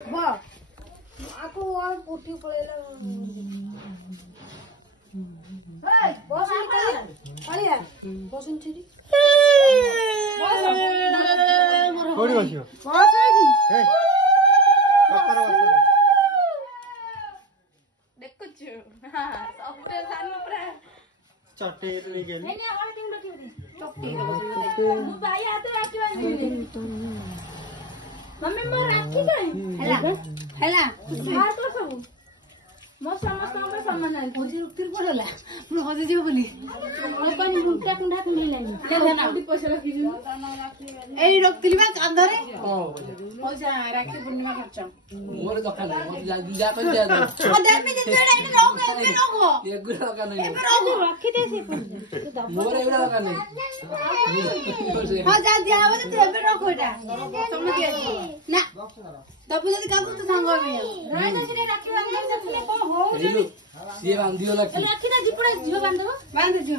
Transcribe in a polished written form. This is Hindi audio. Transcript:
वाह आको और पुठी पळेला ए बसून काय आलिया बसून छिरी बस कोडी बसियो बस की ए पप्पारा बस देखुछु हां सबरे सानु पुरा चटे रे गेली एने आवाज टिम रखी चपटी मु भाई आते राखी मम्मी मो राखी गई हैला मार तो सब मो समस्त में सम्मान है होजी रुक्तिर पडला मु होजी जीव बोली अपन मुंटा कुंडा कुंडी लाइन केला ना पैसा रखी जु एई रक्तिली बा कांदरे हो जा राखी पूर्णिमा खर्च मोर दकान है जा कर दे दो अंदर में जिते एने रोग एने रोग ये गुड़ा दकान है एने रोग रखी दे से मोर एवडा दकान है हां जा दिया आवे तो एबे रोग होटा समझ गया ना तब जदी काकू तो सांग भी राय दसरे राखी बांधे से को हो ये बांधियो लकी राखी दा जिपड़ा जीव बांधो बांध दियो